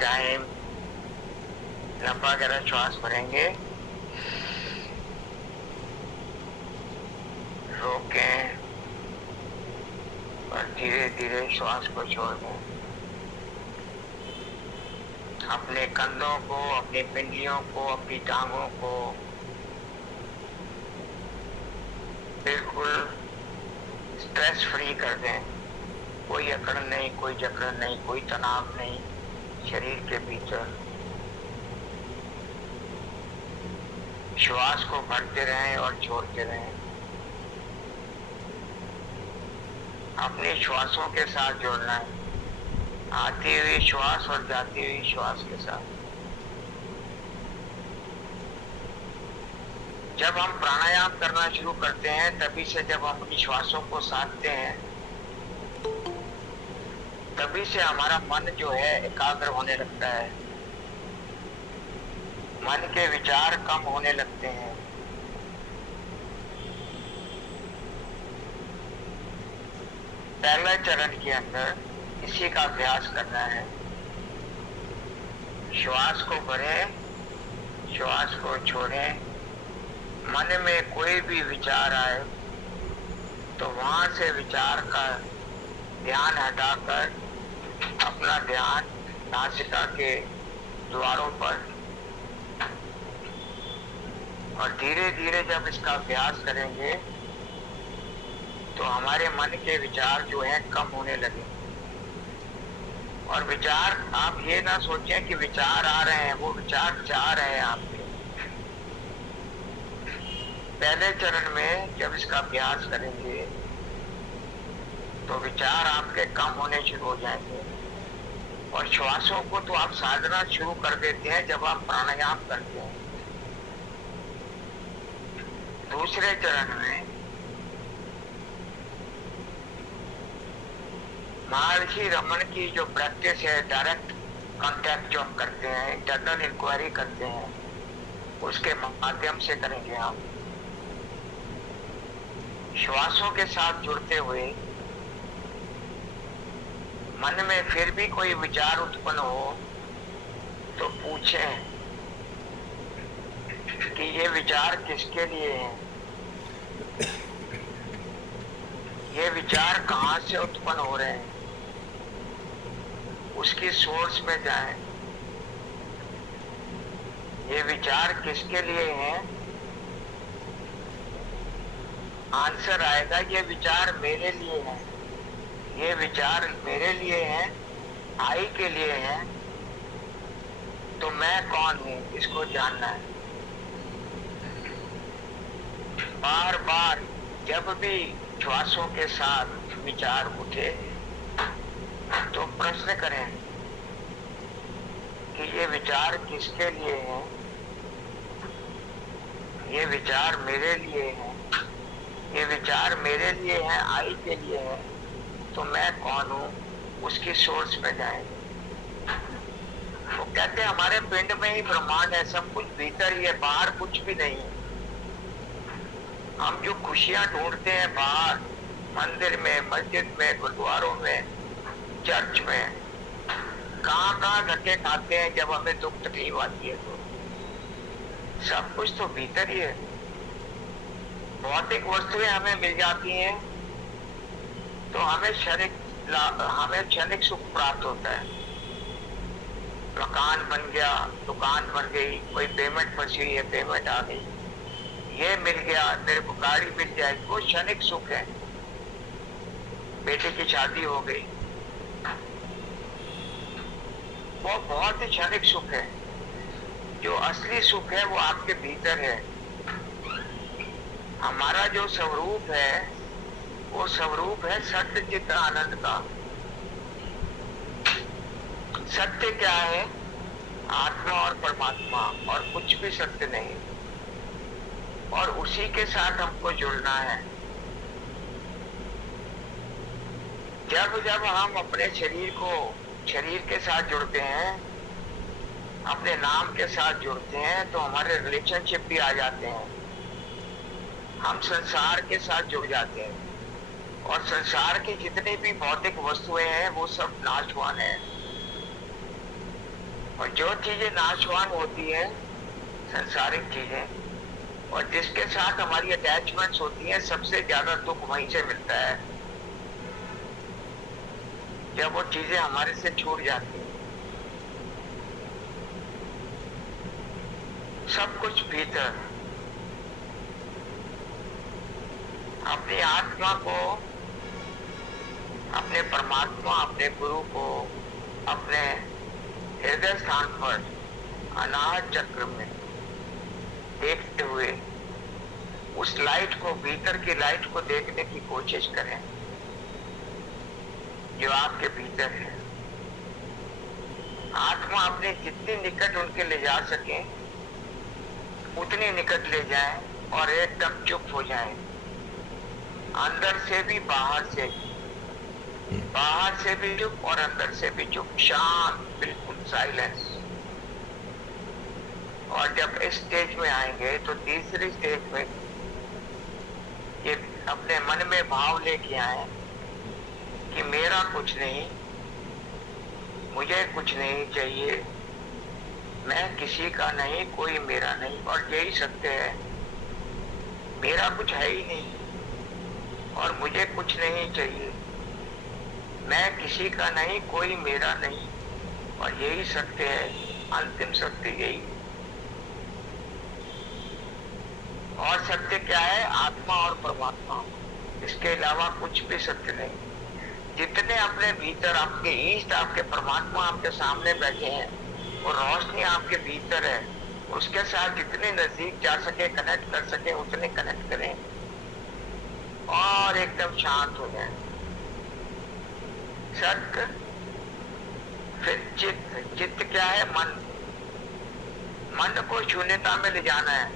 Time लंबा गहरा श्वास भरेंगे, रोकें और धीरे धीरे श्वास को छोड़ दें। अपने कंधों को, अपनी पिंडलियों को, अपनी टांगों को बिल्कुल स्ट्रेस फ्री कर दें। कोई अकड़ नहीं, कोई जकड़ नहीं, कोई तनाव नहीं शरीर के भीतर। श्वास को भरते रहें और छोड़ते रहें। अपने श्वासों के साथ जुड़ना है, आती हुई श्वास और जाती हुई श्वास के साथ। जब हम प्राणायाम करना शुरू करते हैं तभी से, जब हम अपनी श्वासों को साधते हैं तभी से हमारा मन जो है एकाग्र होने लगता है, मन के विचार कम होने लगते हैं। पहले चरण के अंदर इसी का अभ्यास करना है। श्वास को भरें, श्वास को छोड़ें। मन में कोई भी विचार आए तो वहां से विचार का ध्यान हटाकर अपना ध्यान नासिका के द्वारों पर, और धीरे धीरे जब इसका अभ्यास करेंगे तो हमारे मन के विचार जो हैं कम होने लगे। और विचार, आप ये ना सोचें कि विचार आ रहे हैं, वो विचार जा रहे हैं आपके। पहले चरण में जब इसका अभ्यास करेंगे तो विचार आपके कम होने शुरू हो जाएंगे। और श्वासों को तो आप साधना शुरू कर देते हैं जब आप प्राणायाम करते हैं। दूसरे चरण में महर्षि रमन की जो प्रैक्टिस है, डायरेक्ट कांटेक्ट जो हम करते हैं, इंटरनल इंक्वायरी करते हैं, उसके माध्यम से करेंगे हम। श्वासों के साथ जुड़ते हुए मन में फिर भी कोई विचार उत्पन्न हो तो पूछें कि ये विचार किसके लिए है, ये विचार कहाँ से उत्पन्न हो रहे हैं, उसकी सोर्स में जाएं। ये विचार किसके लिए हैं, आंसर आएगा ये विचार मेरे लिए है, ये विचार मेरे लिए है, आई के लिए है। तो मैं कौन हूं, इसको जानना है। बार बार जब भी श्वासों के साथ विचार उठे तो प्रश्न करें कि ये विचार किसके लिए है, ये विचार मेरे लिए है, ये विचार मेरे लिए है, आई के लिए है। तो मैं कौन हूं, उसकी सोर्स में जाएं। वो कहते हैं हमारे पिंड में ही ब्रह्मांड है, सब कुछ भीतर ही है, बाहर कुछ भी नहीं है। हम जो खुशियां ढूंढते हैं बाहर, मंदिर में, मस्जिद में, गुरुद्वारों में, चर्च में, कहाँ धक्के खाते हैं जब हमें दुख तकलीफ आती है। तो सब कुछ तो भीतर ही है। भौतिक वस्तुएं हमें मिल जाती हैं तो हमें क्षणिक सुख प्राप्त होता है। मकान बन गया, दुकान बन गई, कोई पेमेंट फंसी हुई है, पेमेंट आ गई, ये मिल गया, मेरे को गाड़ी मिल जाएगी, वो क्षणिक सुख है। बेटे की शादी हो गई, वो बहुत ही क्षणिक सुख है। जो असली सुख है वो आपके भीतर है। हमारा जो स्वरूप है वो स्वरूप है सत्य चित्त आनंद का। सत्य क्या है? आत्मा और परमात्मा, और कुछ भी सत्य नहीं। और उसी के साथ हमको जुड़ना है। जब जब हम अपने शरीर के साथ जुड़ते हैं, अपने नाम के साथ जुड़ते हैं, तो हमारे रिलेशनशिप भी आ जाते हैं। हम संसार के साथ जुड़ जाते हैं और संसार की जितनी भी भौतिक वस्तुएं हैं वो सब नाशवान है। और जो चीजें नाशवान होती हैं, संसारिक चीजें, और जिसके साथ हमारी अटैचमेंट्स होती हैं, सबसे ज्यादा दुख वहीं से मिलता है जब वो चीजें हमारे से छूट जाती हैं। सब कुछ भीतर, अपनी आत्मा को, अपने परमात्मा, अपने गुरु को अपने हृदय स्थान पर अनाहत चक्र में देखते हुए उस लाइट को, भीतर की लाइट को देखने की कोशिश करें जो आपके भीतर है। आत्मा अपने जितनी निकट उनके ले जा सके उतनी निकट ले जाएं और एकदम चुप हो जाएं, अंदर से भी बाहर से भी, बाहर से भी चुप और अंदर से भी चुप, शांत, बिल्कुल साइलेंस। और जब इस स्टेज में आएंगे तो तीसरी स्टेज में ये अपने मन में भाव लेके आए कि मेरा कुछ नहीं, मुझे कुछ नहीं चाहिए, मैं किसी का नहीं, कोई मेरा नहीं, और यही सत्य है, मेरा कुछ है ही नहीं और मुझे कुछ नहीं चाहिए, मैं किसी का नहीं, कोई मेरा नहीं, और यही सत्य है, अंतिम सत्य यही। और सत्य क्या है? आत्मा और परमात्मा, इसके अलावा कुछ भी सत्य नहीं। जितने अपने भीतर, आपके ईष्ट, आपके परमात्मा आपके सामने बैठे हैं, वो रोशनी आपके भीतर है, उसके साथ जितने नजदीक जा सके, कनेक्ट कर सके, उतने कनेक्ट करें और एकदम शांत हो जाए। सत्य, फिर चित्त। चित्त क्या है? मन। मन को शून्यता में ले जाना है,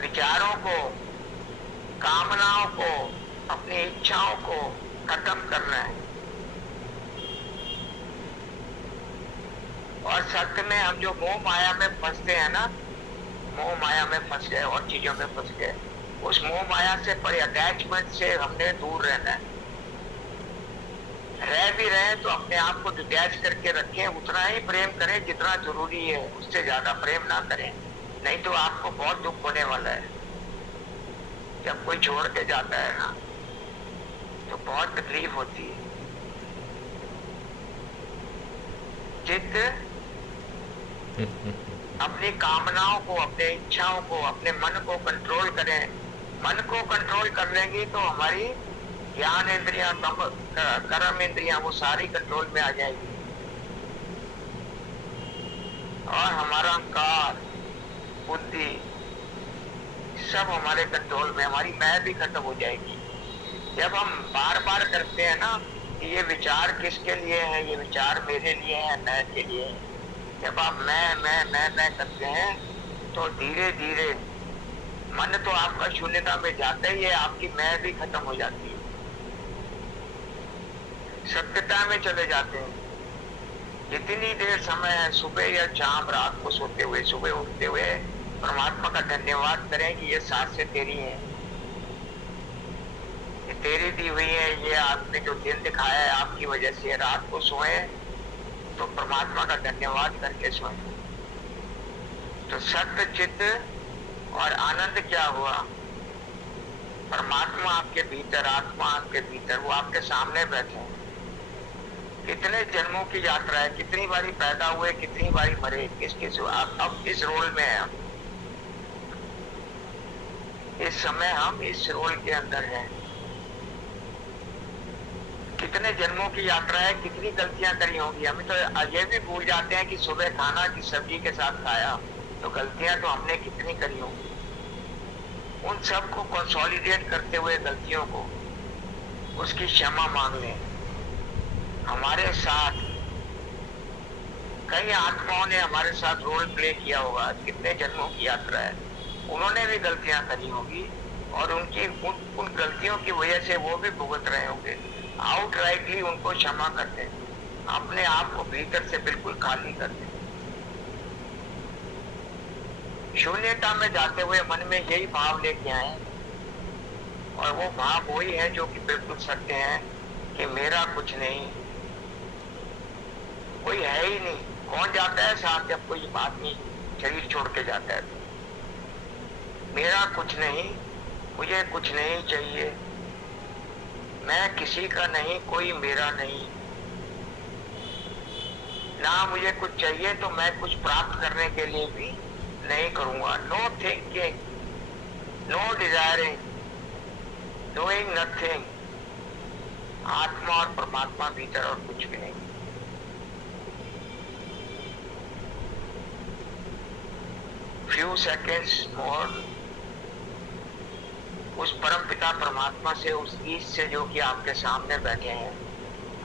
विचारों को, कामनाओं को, अपनी इच्छाओं को खत्म करना है। और सत्य में हम जो मोह माया में फंसते हैं ना, मोह माया में फंस गए और चीजों में फंस गए, उस मोह माया से परे, अटैचमेंट से हमने दूर रहना है। रह भी रहे तो अपने आप को डिटैच करके रखें, उतना ही प्रेम करें जितना जरूरी है, उससे ज्यादा प्रेम ना करें, नहीं तो आपको बहुत दुख होने वाला है। जब कोई छोड़ के जाता है ना तो बहुत तकलीफ होती है। चित्त अपनी कामनाओं को, अपने इच्छाओं को, अपने मन को कंट्रोल करें। मन को कंट्रोल कर लेंगी तो हमारी ज्ञान इंद्रियां, कर्म इंद्रियां, वो सारी कंट्रोल में आ जाएगी और हमारा अहंकार, बुद्धि सब हमारे कंट्रोल में, हमारी मैं भी खत्म हो जाएगी। जब हम बार बार करते हैं ना कि ये विचार किसके लिए है, ये विचार मेरे लिए है, मैं के लिए है, जब आप मैं करते हैं तो धीरे धीरे मन तो आपका शून्यता में जाता ही है, आपकी मैं भी खत्म हो जाती है, सत्यता में चले जाते हैं। जितनी देर समय है, सुबह या शाम, रात को सोते हुए, सुबह उठते हुए परमात्मा का धन्यवाद करें कि ये सांसें तेरी हैं, ये तेरी दी हुई है, ये आपने जो दिन दिखाया है आपकी वजह से। रात को सोए तो परमात्मा का धन्यवाद करके सोए। तो सत्य, चित्त और आनंद क्या हुआ? परमात्मा आपके भीतर, आत्मा आपके भीतर, वो आपके सामने बैठे हैं। कितने जन्मों की यात्रा है, कितनी बारी पैदा हुए, कितनी बारी मरे, किस किस अब इस रोल में है। इस समय हम इस रोल के अंदर हैं। कितने जन्मों की यात्रा है, कितनी गलतियां करी होंगी। हमें तो ये भी भूल जाते हैं कि सुबह खाना किस सब्जी के साथ खाया, तो गलतियां तो हमने कितनी करी होंगी। उन सब को कंसोलिडेट करते हुए गलतियों को, उसकी क्षमा मांग लें। हमारे साथ कई आत्माओं ने हमारे साथ रोल प्ले किया होगा, कितने जन्मों की यात्रा है, उन्होंने भी गलतियां करी होगी और उनकी उन गलतियों की वजह से वो भी भुगत रहे होंगे। आउटराइटली उनको क्षमा कर दें, अपने आप को भीतर से बिल्कुल खाली कर दें। शून्यता में जाते हुए मन में यही भाव लेके आए, और वो भाव वही है जो कि बिल्कुल सत्य है कि मेरा कुछ नहीं, कोई कोई है ही नहीं। कौन जाता है साथ जब कोई आदमी शरीर छोड़ के जाता है? मेरा कुछ नहीं, मुझे कुछ नहीं चाहिए, मैं किसी का नहीं, कोई मेरा नहीं। ना मुझे कुछ चाहिए तो मैं कुछ प्राप्त करने के लिए भी नहीं करूंगा। No thinking, no desiring, doing nothing. आत्मा और परमात्मा भीतर और कुछ भी नहीं। फ्यू सेकेंड्स मोर उस परम पिता परमात्मा से, उस ईश से जो कि आपके सामने बैठे हैं,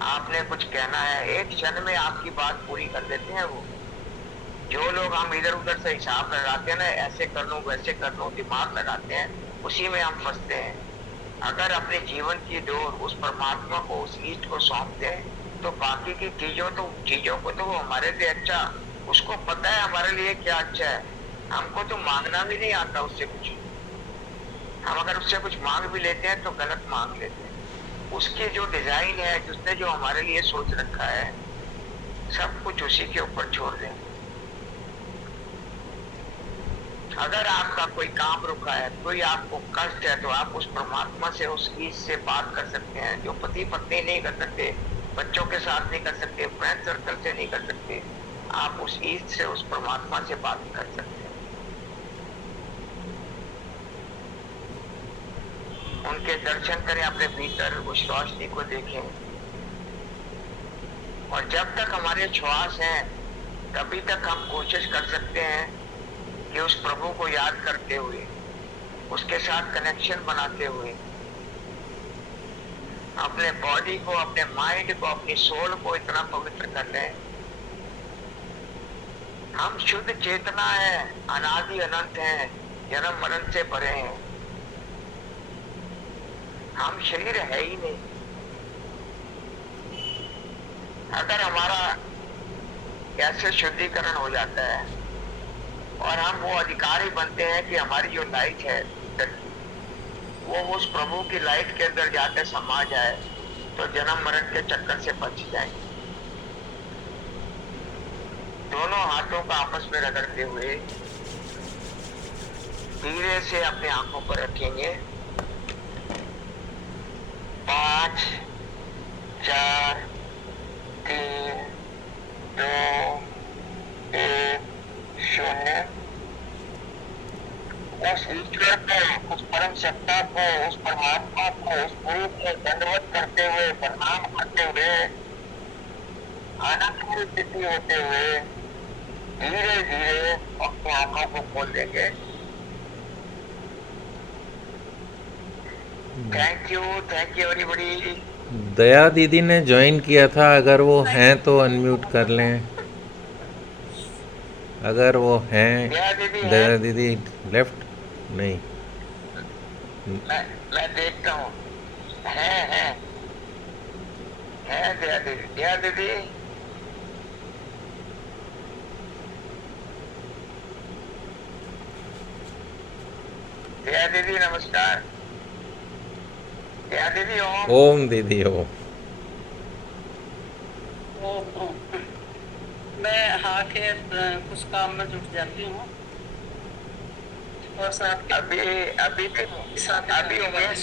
आपने कुछ कहना है, एक क्षण में आपकी बात पूरी कर देते हैं वो। जो लोग हम इधर उधर से हिसाब लगाते हैं ना, ऐसे कर लूं वैसे कर लूं, दिमाग लगाते हैं, उसी में हम फंसते हैं। अगर अपने जीवन की डोर उस परमात्मा को, उस ईस्ट को सौंप दें, तो बाकी की चीजों को तो वो हमारे लिए अच्छा, उसको पता है हमारे लिए क्या अच्छा है। हमको तो मांगना भी नहीं आता उससे कुछ। हम अगर उससे कुछ मांग भी लेते हैं तो गलत मांग लेते हैं। उसकी जो डिजाइन है, जिसने जो हमारे लिए सोच रखा है, सब कुछ उसी के ऊपर छोड़ दें। अगर आपका कोई काम रुका है, कोई आपको कष्ट है, तो आप उस परमात्मा से, उस ईश से बात कर सकते हैं, जो पति पत्नी नहीं कर सकते, बच्चों के साथ नहीं कर सकते, फ्रेंड सर्कल से नहीं कर सकते। आप उस ईश से, उस परमात्मा से बात कर सकते हैं। उनके दर्शन करें, अपने भीतर उस रोशनी को देखें। और जब तक हमारे श्वास हैं, तभी तक हम कोशिश कर सकते हैं कि उस प्रभु को याद करते हुए, उसके साथ कनेक्शन बनाते हुए, अपने बॉडी को, अपने माइंड को, अपनी सोल को इतना पवित्र कर लें। हम शुद्ध चेतना है, अनादि अनंत हैं, जन्म मरण से भरे हैं। हम शरीर है ही नहीं। अगर हमारा ऐसे शुद्धिकरण हो जाता है और हम वो अधिकारी बनते हैं कि हमारी जो लाइट है वो उस प्रभु की लाइट के अंदर जाके समा जाए, तो जन्म मरण के चक्कर से बच जाएंगे। दोनों हाथों का आपस में रगड़ते हुए धीरे से अपने आंखों पर रखेंगे। 5 4 3 2 1 0। उस ईश्वर को, उस परम सत्ता को, उस परमात्मा को, उस गुरु को दंडवत करते हुए, प्रणाम करते हुए, आनंद की स्थिति होते हुए धीरे धीरे अपनी आंखों को खोल देंगे। Thank you everybody. दया दीदी ने ज्वाइन किया था, अगर वो हैं तो अनम्यूट कर लें। अगर वो हैं, दया दीदी लेफ्ट नहीं, मैं देखता हूँ। है दया दीदी, दया दीदी। दया दीदी नमस्कार। दया दीदी ओम दीदी ओम। मैं आके कुछ काम में जुट जाती हूँ और साथ अभी उमेश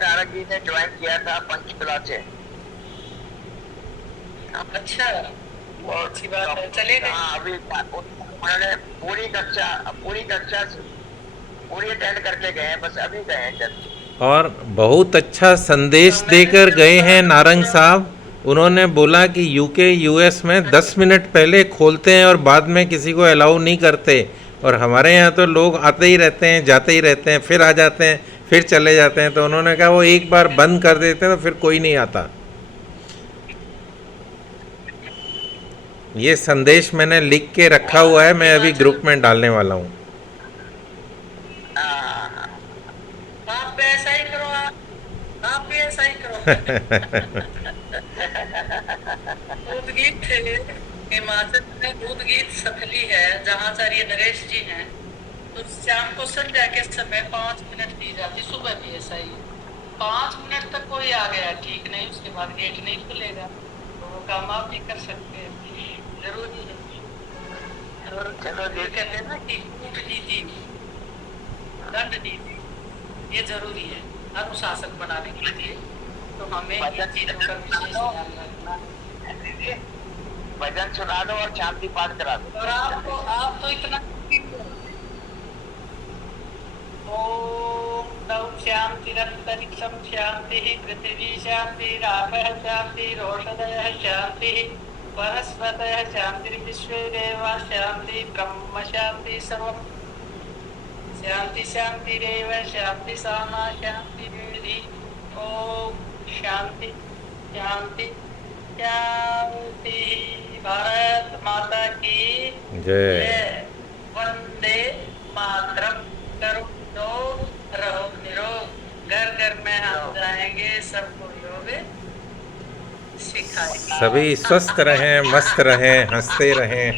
नारद जी ने ज्वाइन किया था पंचकुला से। अच्छा, बहुत अच्छी बात है। चले गए? हाँ, अभी उन्होंने पूरी कक्षा पूरी अटेंड करके गए हैं, बस अभी गए हैं जब। और बहुत अच्छा संदेश देकर गए हैं नारंग साहब। उन्होंने बोला कि यूके यूएस में 10 मिनट पहले खोलते हैं और बाद में किसी को अलाउ नहीं करते, और हमारे यहाँ तो लोग आते ही रहते हैं, जाते ही रहते हैं, फिर आ जाते हैं, फिर चले जाते हैं। तो उन्होंने कहा वो एक बार बंद कर देते हैं तो फिर कोई नहीं आता। ये संदेश मैंने लिख के रखा हुआ है, मैं अभी ग्रुप में डालने वाला हूँ। आप भी ऐसा ही करो, आप भी ऐसा ही करो। उद्गीत हिमाचल में उद्गीत सफली है, जहाँ आचार्य नरेश जी हैं, तो शाम को संध्या के समय 5 मिनट दी जाती, सुबह भी ऐसा ही। 5 मिनट तक कोई आ गया ठीक नहीं, उसके बाद गेट नहीं खुलेगा। वो काम आप भी कर सकते हैं, जरूरी है। और चलो ये कहते हैं ना कि कूटनीति, दंड नीति, ये जरूरी है अनुशासन बनाने के लिए। तो हमें इन चीजों का विशेष ध्यान रखना है। भजन सुना दो और शांति पाठ करा दो। और आप तो इतना ओम नौ शांतिरंतरिक्षम शांति, पृथ्वी शांति, रापः शांति, रोषधयः शांति, वनस्पतयः शांति, विश्वे देवा शांति, ब्रह्म शांति, सर्वं शांति शांतिरेव शांति सामा शांति वेदी। ओम शांति शांति शांति। भारत माता की जय। वंदे मातरम। करो रहो निरोग। घर घर में हम जाएंगे, सबको योग सिखाएंगे। सभी स्वस्थ रहें, मस्त रहें, हंसते रहें।